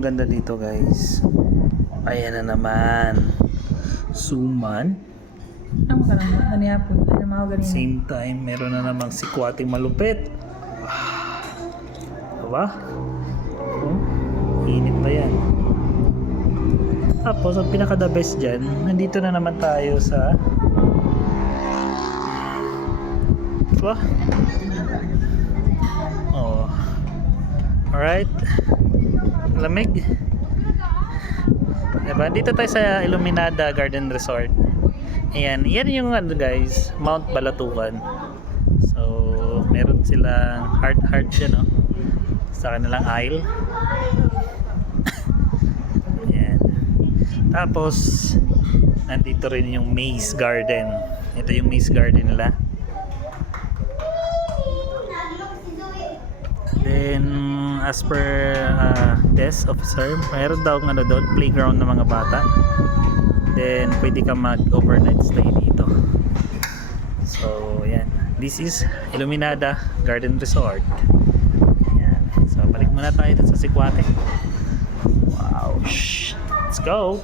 Maganda dito guys. Ayan na naman. Suman. Ano ka naman? Ano yapon? Ano mga ganyan? Same time, meron na namang sikwating malupit. Diba? Oh, init pa yan. Tapos, ang pinaka the best dyan, nandito na naman tayo sa... Diba? Oh. Alright. Lamig. Diba? Dito tayo sa Iluminada Garden Resort. Ayan. Yan yung ano guys, Mount Balatukan. So, meron silang heart dyan, no? Sa kanilang aisle. Ayan. Tapos, nandito rin yung Maze Garden. Ito yung Maze Garden nila. Then, as per desk officer, mayroon daw ng ano doon, playground ng mga bata. Then, pwede ka mag-overnight stay dito. So, yan. This is Iluminada Garden Resort. Yan. So, balik muna tayo dun sa Sikwate. Wow. Shh. Let's go!